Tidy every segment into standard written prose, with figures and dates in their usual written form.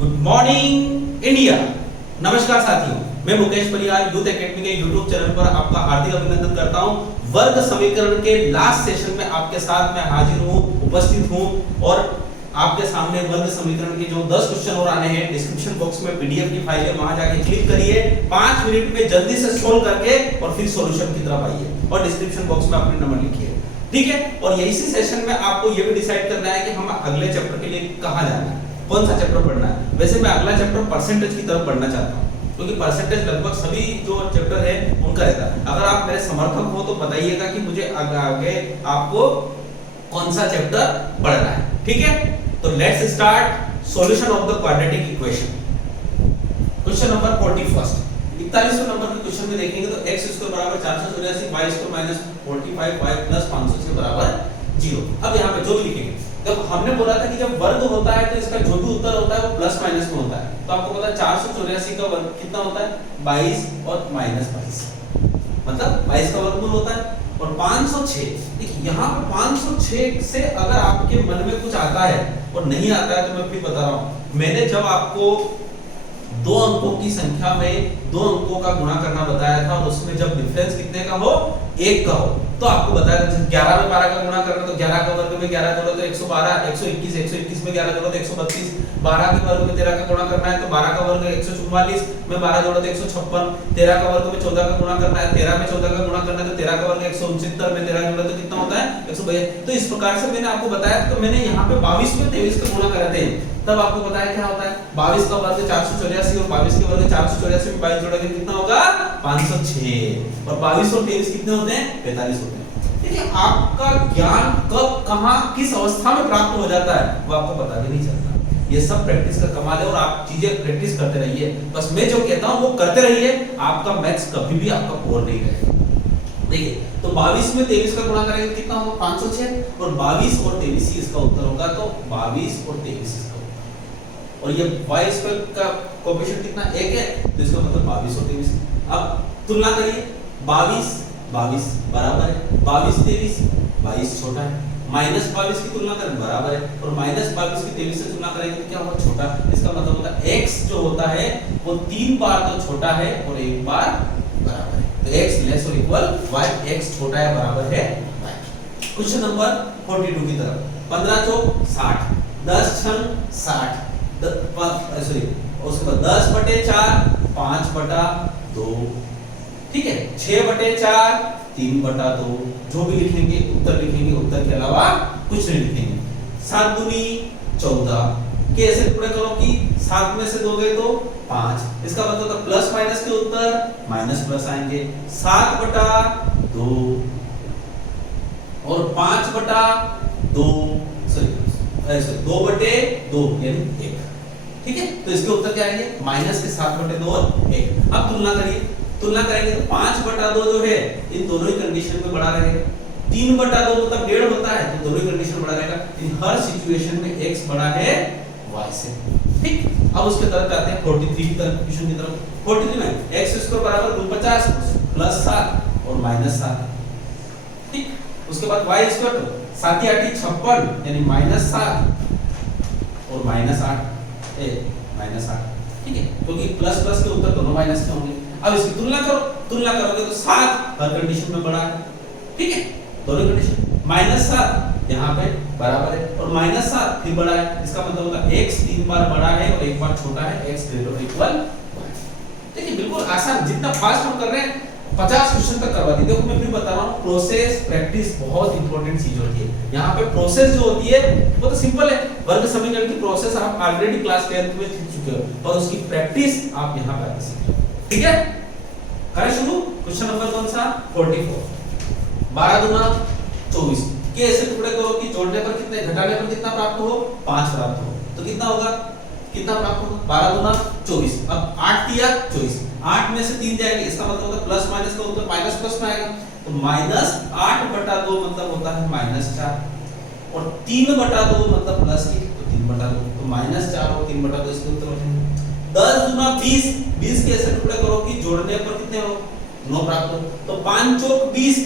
Good morning India. नमस्कार साथियों, मैं मुकेश परिहार यूथ एकेडमी के यूट्यूब चैनल पर आपका हार्दिक अभिनंदन करता हूं। वर्ग समीकरण के लास्ट सेशन में आपके साथ मैं हाजिर हूं, उपस्थित हूं और आपके सामने वर्ग समीकरण के जो 10 क्वेश्चन और आने हैं, डिस्क्रिप्शन बॉक्स में पीडीएफ की फाइल है, वहां जाके क्लिक करिए, 5 मिनट में जल्दी से सोल्व करके और फिर सॉल्यूशन की तरफ आइए और डिस्क्रिप्शन बॉक्स में अपने नंबर लिखिए, ठीक है। और इसी सेशन में आपको ये भी डिसाइड करना है कि हम अगले चैप्टर के लिए कहां जाना है, कौन सा चैप्टर पढ़ना है। वैसे मैं अगला चैप्टर परसेंटेज की तरफ पढ़ना चाहता हूं, क्योंकि परसेंटेज लगभग सभी जो चैप्टर है उनका रहता है। अगर आप मेरे समर्थक हो तो बताइएगा कि मुझे आगे आपको कौन सा चैप्टर पढ़ना है, ठीक है। तो let's start solution of the quadratic equation. Question number 41, 41वें नंबर के क्वेश्चन में देखेंगे तो x² बराबर 484, y² माइनस 45, y प्लस 506 बराबर 0। अब यहाँ पे जो भी लिखेंगे, जब हमने बोला था कि जब वर्ग होता है तो इसका जो भी उत्तर होता है वो प्लस माइनस में होता है। तो आपको पता है 484 का वर्ग कितना होता है, 22 और माइनस 22, मतलब 22 का वर्गमूल होता है। और 506, यहाँ पे 506 से अगर आपके मन में कुछ आता है और नहीं आता है तो मैं भी बता रहा हूँ, मैंने जब आपको 2 अंकों की संख्या में 2 अंकों का गुणा करना बताया था और उसमें जब डिफरेंस कितने का हो, 1 का हो, तो आपको बताया था 11 में 12 का गुणा करना तो 11 का वर्ग में 11 जोड़ो तो 112, 121, 121 में 11 जोड़ो तो 132, 12 के वर्ग में 13 का गुणा करना है तो 12 का वर्ग 144 में 12 जोड़ो तो 156, 13 का वर्ग में 14 का गुणा करना है, 13 में 14 का गुणा करना है तो 13 का वर्ग 169 में 13 जोड़ो तो कितना होता है 152। तो इस प्रकार से मैंने आपको बताया, तो मैंने यहाँ पे 22 में 23 का गुणा करे थे, तब आपको बताया क्या होता है, 22 का वर्ग 484 और 22 के वर्ग 484 में 22 जोड़ोगे कितना होगा 506, और 22 और 23 कितने होते हैं 45 होते हैं। देखिए आपका ज्ञान कब कहां किस अवस्था में प्राप्त हो जाता है वो आपको पता भी नहीं चलता। ये सब प्रैक्टिस का कमाल है और आप चीजें प्रैक्टिस करते रहिए। बस मैं जो कहता हूं वो करते रहिए, आपका मैथ्स कभी भी आपका बोर नहीं रहेगा। देखिए तो 22 में 23 का गुणा करेंगे कितना होगा 506, और 22 और 23 ही इसका उत्तर होगा, तो 22 और 23 इसका उत्तर। और ये y² का कोएफिशिएंट कितना 1 है, तो इसका मतलब 22 और 23। अब तुलना करिए, 22 22 बराबर है, 22 23 22 छोटा है, माइनस 22 की तुलना करें बराबर है, और माइनस 22 की 23 से तुलना करेंगे तो क्या होगा छोटा। इसका मतलब होता है x जो होता है वो 3 बार तो छोटा है और 1 बार बराबर है। तो x लेस और इक्वल y, x छोटा है बराबर है y। क्वेश्चन नंबर 42 की तरफ, 15 चौक 60, 10 छंग 60, सॉरी उसके बाद 10/4 5/2, ठीक है, 6/4 3/2, जो भी लिखेंगे उत्तर लिखेंगे, उत्तर के अलावा कुछ नहीं लिखेंगे। 7 दूनी 14, कैसे टुकड़े करो कि 7 में से 2 गए तो 5, इसका मतलब तो प्लस माइनस के उत्तर माइनस प्लस आएंगे। 7/2 और 5/2, सॉरी 2/2 यानी 1, ठीक है। तो इसके उत्तर क्या आएंगे माइनस के 7/2 और 1। अब तुलना करिए, तुलना करेंगे तो 5/2 जो है इन दोनों ही कंडीशन में बड़ा रहेगा, 3/2 मतलब 1.5 होता है तो दोनों ही कंडीशन बड़ा रहेगा। इन हर सिचुएशन में x बड़ा है y से, ठीक। अब उसके तरफ जाते हैं 43 की तरफ, क्वेश्चन की तरफ। 43 में x² बराबर 49 प्लस 7 और माइनस 7, ठीक। उसके बाद y² 7 × 8 = 56 यानी -7 और -8 ठीक है, क्योंकि प्लस प्लस के उत्तर दोनों माइनस के होंगे। अब इसकी तुलना करो, तुलना करोगे तो 7 हर कंडीशन में बड़ा है, ठीक है, दोनों कंडीशन। -7 यहाँ पे बराबर है और -7 फिर बड़ा है, इसका मतलब होगा x 3 बार बड़ा है और 1 बार छोटा है, x > y। देखिए बिल्कुल आसान, जितना फास्ट हम कर रहे हैं 50 क्वेश्चन तक करवा दीजिए। देखो मैं फिर बता रहा हूँ, प्रोसेस प्रैक्टिस बहुत इंपॉर्टेंट चीज होती है। यहाँ पे प्रोसेस जो होती है वो तो सिंपल है, वर्ग समीकरण की प्रोसेस आप ऑलरेडी क्लास 10th में सीख चुके हो, और उसकी प्रैक्टिस आप यहाँ पे सीख, ठीक है। करें शुरू। क्वेश्चन नंबर कौन सा 44, 12 दूना 24, कैसे टुकड़े करो कि जोड़ने पर कितने, घटाने पर कितना प्राप्त हो 5 प्राप्त हो, तो कितना होगा, कितना प्राप्त होगा 12 दूना 24। अब 8 दिया 24, 8 में से 3 जाएंगे, इसका मतलब होता है प्लस माइनस का उत्तर माइनस प्लस में आएगा, तो -8/2 मतलब होता है -4, और 3/2 मतलब प्लस की तो 3/2, तो -4 और 3/2 इसके उत्तर बनेंगे। 10 दूना 20, 20 के ऐसे टुकड़े करो कि जोड़ने पर कितने हो 9 प्राप्त हो, तो 5 चौक 20,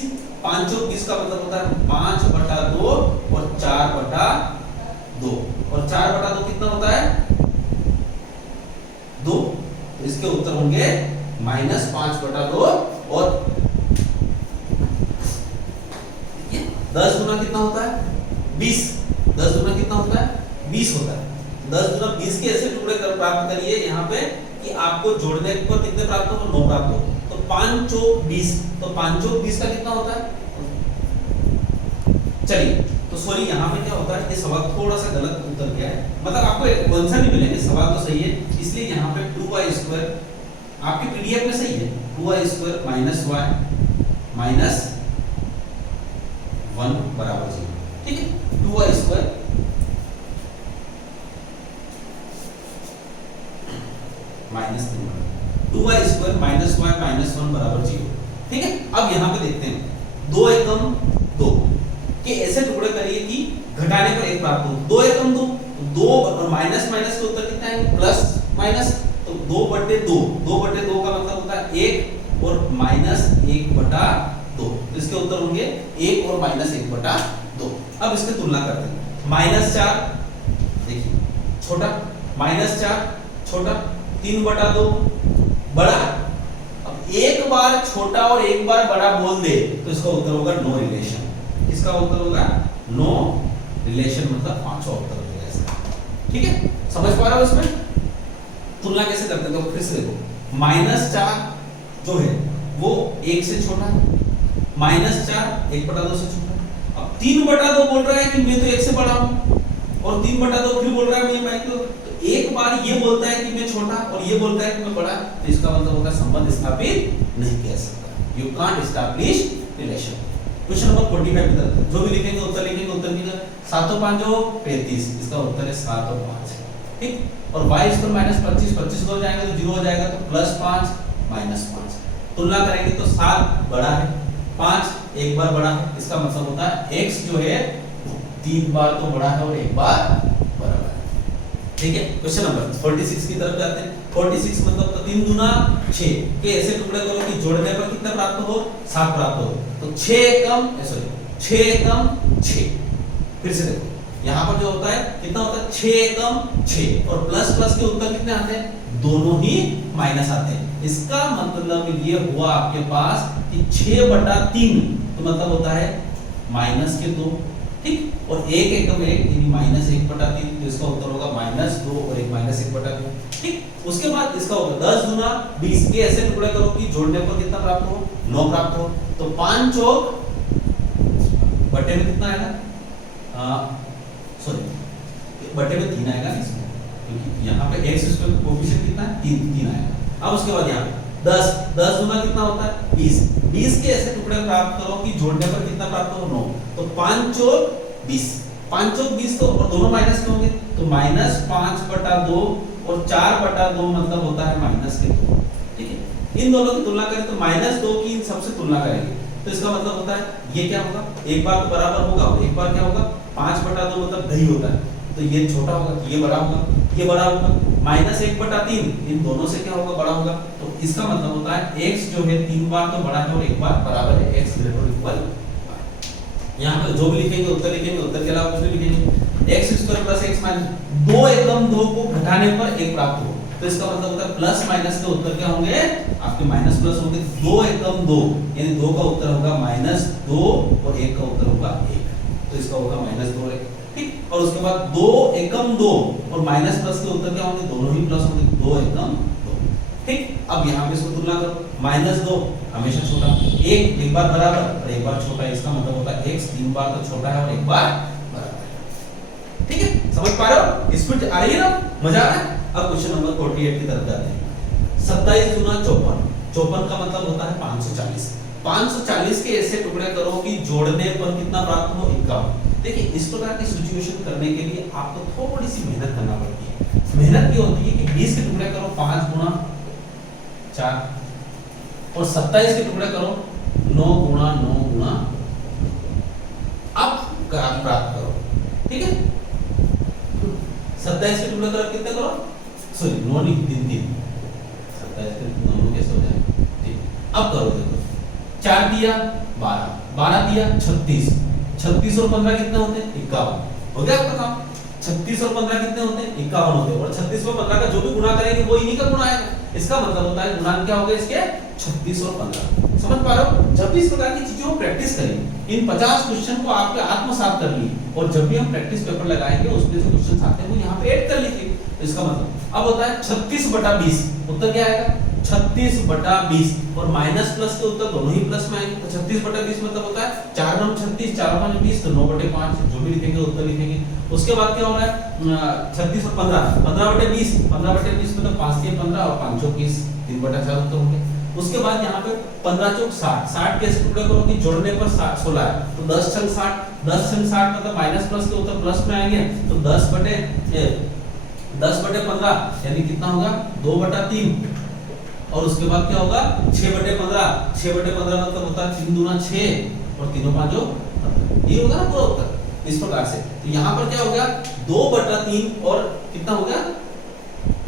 5 चौक 20 का मतलब होता है 5/2 और 4/2, और 4/2 कितना होता है इसके उत्तर होंगे -5/2 और 10 गुना कितना होता है 20। 10 गुना कितना होता है 20 होता है। 10 गुना 20 के ऐसे टुकड़े कर प्राप्त करिए यहाँ पे कि आपको जोड़ने पर कितने प्राप्त हो 9 प्राप्त हो। तो 5 चौक 20, तो 5 चौक 20 का कितना होता है। चलिए तो सॉरी यहाँ पे क्या होता है ये सवाल थोड़ा सा गलत उत्तर गया है, मतलब आपको एक आंसर नहीं मिलेंगे, सवाल तो सही है, इसलिए यहाँ पे 2y² आपके पीडीएफ में सही है 2y² - y -1 बराबर 0। ठीक है 2y² -3 2y² - y -1 बराबर 0। ठीक है अब यहाँ पे देखते हैं 2 एकम 2 कि ऐसे टुकड़े करिए कि घटाने पर 1 प्राप्त हो। 2 एकम 2 2 और माइनस माइनस के उत्तर कितना है प्लस माइनस, तो 2/2 2/2 का मतलब होता है 1 और -1/2, तो इसके उत्तर होंगे 1 और -1/2। अब इसकी तुलना करते हैं। -4 देखिए छोटा, -4 छोटा, 3/2 बड़ा। अब एक बार छोटा और एक बार बड़ा बोल दे तो इसका उत्तर होगा नो रिलेशन। इसका उत्तर होगा नो रिलेशन, मतलब 5वां उत्तर हो जाएगा इसका। ठीक है समझ पा रहे हो इसमें तुलना कैसे करते हैं। तो फिर से देखो -4 जो है वो 1 से छोटा है, -4 1/2 से छोटा है। अब 3/2 बोल रहा है कि मैं तो 1 से बड़ा हूं, और 3/2 फिर बोल रहा है मैं तो एक बार ये बोलता है कि मैं छोटा और ये बोलता है कि मैं बड़ा, तो इसका मतलब होगा संबंध स्थापित नहीं कर सकता। You can't establish relation. Question number 45 की तरफ जो भी लिखेंगे उत्तर लिखेंगे। उत्तर की 7 और 5 जो 35, इसका उत्तर है 7 और 5। ठीक और y² -25 25 हो जाएगा तो 0 हो जाएगा, तो +5 -5। तुलना करेंगे तो 7 बड़ा है, 5 एक बार बड़ा है, इसका मतलब होता है x जो है 3 बार तो बड़ा है और 1 बार बराबर है। ठीक है क्वेश्चन नंबर 46 की तरफ जाते हैं। 46 मतलब 3 गुना 6 के ऐसे टुकड़े करो कि जोड़ने पर कितना प्राप्त हो 7 प्राप्त हो। तो 6 एकम 6 फिर से देखो यहाँ पर जो होता है कितना होता है 6 एकम 6 और प्लस प्लस के उत्तर कितने आते हैं दोनों ही माइनस आते हैं। इसका मतलब ये हुआ आपके पास कि 6/3 तो मतलब होता है -2। ठीक और 1 एकम 1 यानी -1/3, तो इसका उत्तर होगा -2 और 1 -1/2। ठीक उसके बाद इसका होगा 10 गुना 20 के ऐसे टुकड़े करो कि जोड़ने पर कितना प्राप्त हो 9 प्राप्त हो। तो 5 चौक बटे में कितना आएगा सॉरी बटे में 3 आएगा इसमें, क्योंकि यहाँ पे x² कोएफिशिएंट कितना है 3 आएगा। अब उसके बाद यहाँ 10 गुना कितना होता है 20 के ऐसे टुकड़े प्राप्त करो कि जोड़ने पर कितना प्राप्त हो 9। तो 5 चौक 20 5 चौक 20 तो और दोनों माइनस के होंगे, तो -5/2 और 4/2 मतलब होता है -2। ठीक है इन दोनों की तुलना करें तो -2 की इन सबसे तुलना करेंगे तो इसका मतलब होता है ये क्या होगा एक बार तो बराबर होगा और एक बार क्या होगा 5/2 मतलब दही होता है, तो ये छोटा होगा ये बड़ा होगा, ये बड़ा होगा। -1/3 इन दोनों से क्या होगा बड़ा होगा, तो इसका मतलब होता है x जो है 3 बार तो बड़ा है और एक बार बराबर है x > y। यहाँ पे जो भी लिखेंगे उत्तर के अलावा कुछ नहीं लिखेंगे। x² + x - 2 एकम 2 को घटाने पर 1 प्राप्त हो, तो इसका मतलब होता है प्लस माइनस के उत्तर क्या होंगे आपके माइनस प्लस होंगे। 2 एकम 2 यानी 2 का उत्तर होगा -2 और 1 का उत्तर होगा 1, तो इसका होगा -2 और 1। ठीक और उसके बाद 2 एकम 2 और माइनस प्लस के उत्तर क्या होंगे दोनों ही प्लस होंगे 2 एकम 2। ठीक अब यहाँ पे इसको तुलना करो -2 हमेशा छोटा, 1 बार बराबर और एक बार छोटा, इसका मतलब होता है x 3 बार तो छोटा है और एक बार बराबर है। ठीक है समझ पा रहे हो स्पीड आ रही है ना मजा आ रहा है। अब क्वेश्चन नंबर 48 की तरफ जाते हैं। 27 गुना 54 का मतलब होता है 540। 540 के ऐसे टुकड़े करो कि जोड़ने पर कितना प्राप्त हो 51। देखिए इस प्रकार की सिचुएशन करने के लिए आपको थोड़ी सी मेहनत करना पड़ती है। मेहनत ये होती है कि 20 के टुकड़े करो 5 गुना 4 और 27 के टुकड़े करो 9 गुना 9 गुना अब प्राप्त करो। ठीक है 27 के टुकड़े करो कितने करो सॉरी 9 नहीं 3 27 के 9 कैसे हो जाएगा। ठीक अब करो देखो 4 दिया 12 दिया 36 और 15 कितने होते हैं 51। हो गया आपका काम। 36 और 15 कितने होते हैं 51 होते हैं और 36 और 15 का जो भी गुणा करेंगे वो इन्हीं का गुणा आएगा। इसका मतलब होता है गुणांक क्या होगा इसके 36 और 15। समझ पा रहे हो? जब भी इस प्रकार की चीजों को प्रैक्टिस करें, इन 50 क्वेश्चन को आपके आत्मसात कर लिए और जब भी हम प्रैक्टिस पेपर लगाएंगे उसमें जो क्वेश्चन आते हैं वो यहाँ पे ऐड कर लीजिए। इसका मतलब अब होता है 36/20, उत्तर क्या आएगा 36/20 और माइनस प्लस के उत्तर दोनों ही प्लस में आएंगे। तो 36/20 मतलब होता है 4 9 36, 4 5 20, तो 9/5 जो भी लिखेंगे उत्तर लिखेंगे। उसके बाद क्या हो रहा है 36 और 15, 15/20, 15/20 मतलब 5 3 15 और 5 4 20, 3/4 उत्तर होंगे। उसके बाद यहाँ पे 15 चौक 60, 60 के टुकड़े करो कि जोड़ने पर 16 है, तो 10 छंग 60, 10 छंग 60 मतलब माइनस प्लस के उत्तर प्लस में आएंगे, तो 10/15 यानी कितना होगा 2/3। और उसके बाद क्या होगा 6/15, 6/15 मतलब होता है 3 दूना 6 और 3 5 ये होगा ना पूरा उत्तर इस प्रकार से। तो यहाँ पर क्या हो गया 2/3 और कितना हो गया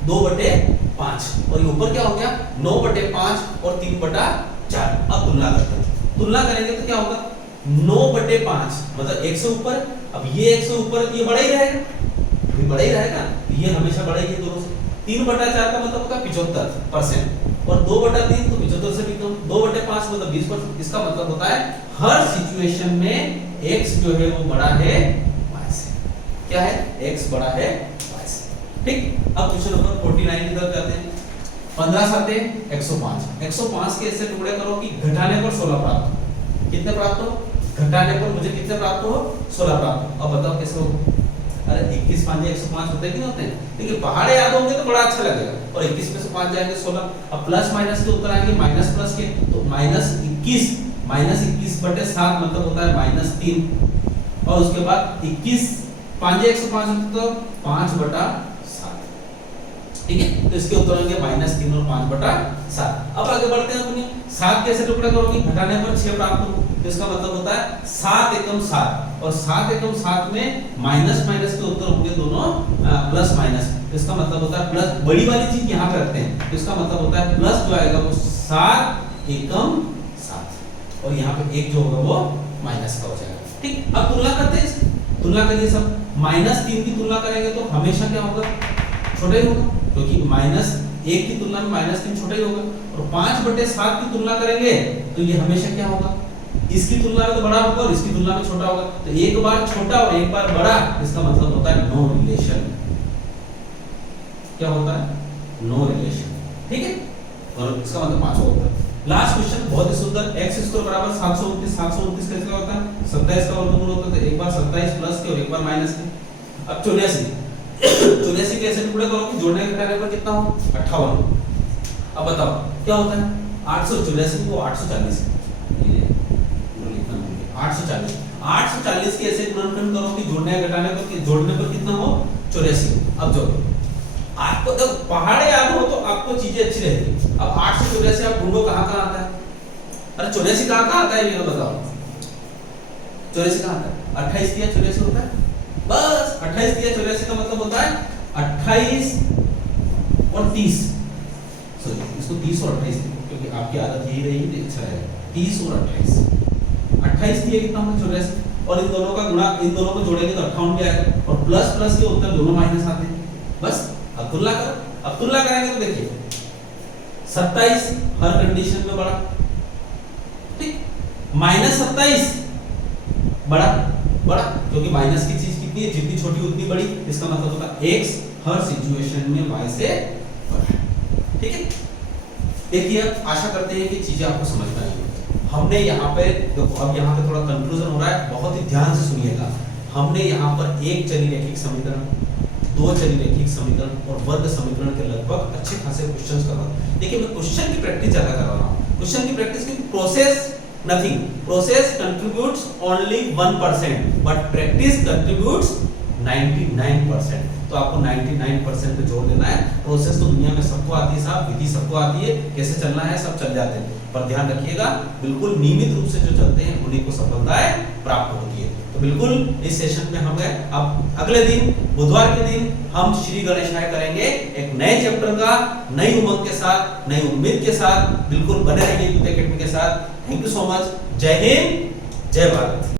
2/5 और ये ऊपर क्या हो गया 9/5 और 3/4। अब तुलना करते हैं, तुलना करेंगे तो क्या होगा 9/5 मतलब 1 से ऊपर, अब ये 1 से ऊपर तो ये बड़ा ही रहेगा, ये बड़ा ही रहेगा, ये हमेशा बड़ा ही है दोनों से। 3/4 का मतलब होगा 75% और 2/3 तो 75 से भी कम, 2/5 मतलब 20%। इसका मतलब होता है हर सिचुएशन में x जो है वो बड़ा है y से। क्या है x बड़ा है y से। ठीक, अब क्वेश्चन नंबर 49 की तरफ जाते हैं। 15 7 105, 105 के ऐसे टुकड़े करो कि घटाने पर 16 प्राप्त हो। कितने प्राप्त हो? घटाने पर मुझे कितने प्राप्त हो 16 प्राप्त हो। अब बताओ कैसे होगा? अरे 21 5 105 होते कि नहीं होते हैं? देखिए पहाड़े याद होंगे तो बड़ा अच्छा लगेगा। और 21 में से 5 जाएंगे 16, अब प्लस माइनस के उत्तर आएंगे माइनस प्लस के, तो -21/7 मतलब होता है -3 और उसके बाद 21 5 105 तो 5/7। ठीक है, तो इसके उत्तर होंगे -3 और 5/7। अब आगे बढ़ते हैं अपने 7 कैसे टुकड़े करोगे घटाने पर 6 प्राप्त हो। तो इसका मतलब होता है 7 एकम 7 और 7 एकम 7 में माइनस माइनस के उत्तर होंगे दोनों प्लस माइनस। तो इसका मतलब होता है प्लस, बड़ी वाली चीज यहाँ पे रखते हैं, तो इसका मतलब होता है प्लस जो आएगा वो 7 एकम 7 और यहाँ पे 1 जो होगा वो माइनस का हो जाएगा। ठीक, अब तुलना करते हैं, तुलना करिए सब। -3 की तुलना करेंगे तो हमेशा क्या होगा छोटा ही होगा, क्योंकि -1 की तुलना में -3 छोटा ही होगा। और 5/7 की तुलना करेंगे तो ये हमेशा क्या होगा इसकी तुलना में तो बड़ा होगा और इसकी तुलना में छोटा होगा। तो एक बार छोटा और एक बार बड़ा, इसका मतलब होता है नो रिलेशन। क्या होता है नो रिलेशन। ठीक है, और इसका मतलब 5 होता है। लास्ट क्वेश्चन बहुत ही सुंदर, x² = 729, 729 कैसे होता है 27 का वर्गमूल होता है, तो एक बार 27 प्लस के और एक बार माइनस के। अब 84 84 कैसे टुकड़े करोगे जोड़ने घटाने पर कितना हो 58। अब बताओ क्या होता है 884 को 840 840 के ऐसे गुणनखंड करो कि जोड़ने घटाने पर कितना हो 84। अब जोड़ो, आपको जब पहाड़े याद हो तो आपको चीजें अच्छी रहेगी। अब 8 से 84 आप ढूंढो कहां आता है। अरे 84 कहां आता है ये तो बताओ। 84 कहां आता है 28 दिया 84 होता है, बस 28 दिया 84 का मतलब होता है 28 और 30। सॉरी इसको 30 और 28 क्योंकि आपकी आदत यही रही है अच्छा है 30 और 28 दिए कितना होगा 84 और इन दोनों का गुणा, इन दोनों को जोड़ेंगे तो 58 भी आएगा और प्लस प्लस के उत्तर दोनों माइनस आते हैं। बस अब तुलना करो, अब तुलना करेंगे तो देखिए 27 हर कंडीशन में बड़ा, ठीक, -27 बड़ा बड़ा क्योंकि माइनस की चीज कितनी है जितनी छोटी उतनी बड़ी, इसका मतलब होता है x हर सिचुएशन में y से बड़ा। ठीक है, देखिए अब आशा करते हैं कि चीजें आपको समझ में आई। हमने यहाँ पे देखो, अब यहाँ पे थोड़ा कंक्लूजन हो रहा है, बहुत ही ध्यान से सुनिएगा। हमने यहाँ पर एक चरी रैखिक समीकरण, दो चरी रैखिक समीकरण और वर्ग समीकरण के लगभग अच्छे खासे क्वेश्चंस कर रहा हूँ। देखिए मैं क्वेश्चन की प्रैक्टिस ज्यादा कर रहा हूँ, क्वेश्चन की प्रैक्टिस की process nothing, process contributes only 1% but practice contributes 99%। तो आपको 99% पे जोर देना है। प्रोसेस तो दुनिया में सबको आती है साहब, विधि सबको आती है, कैसे चलना है सब चल जाते हैं, पर ध्यान रखिएगा बिल्कुल नियमित रूप से जो चलते हैं उन्हीं को सफलताएं प्राप्त होती है। तो बिल्कुल इस सेशन में हम गए। अब अगले दिन बुधवार के दिन हम श्री गणेशाय करेंगे एक नए चैप्टर का, नई उमंग के साथ, नई उम्मीद के साथ। बिल्कुल बने रहिए यूथ एकेडमी के साथ। Thank you so much. जय हिंद, जय भारत।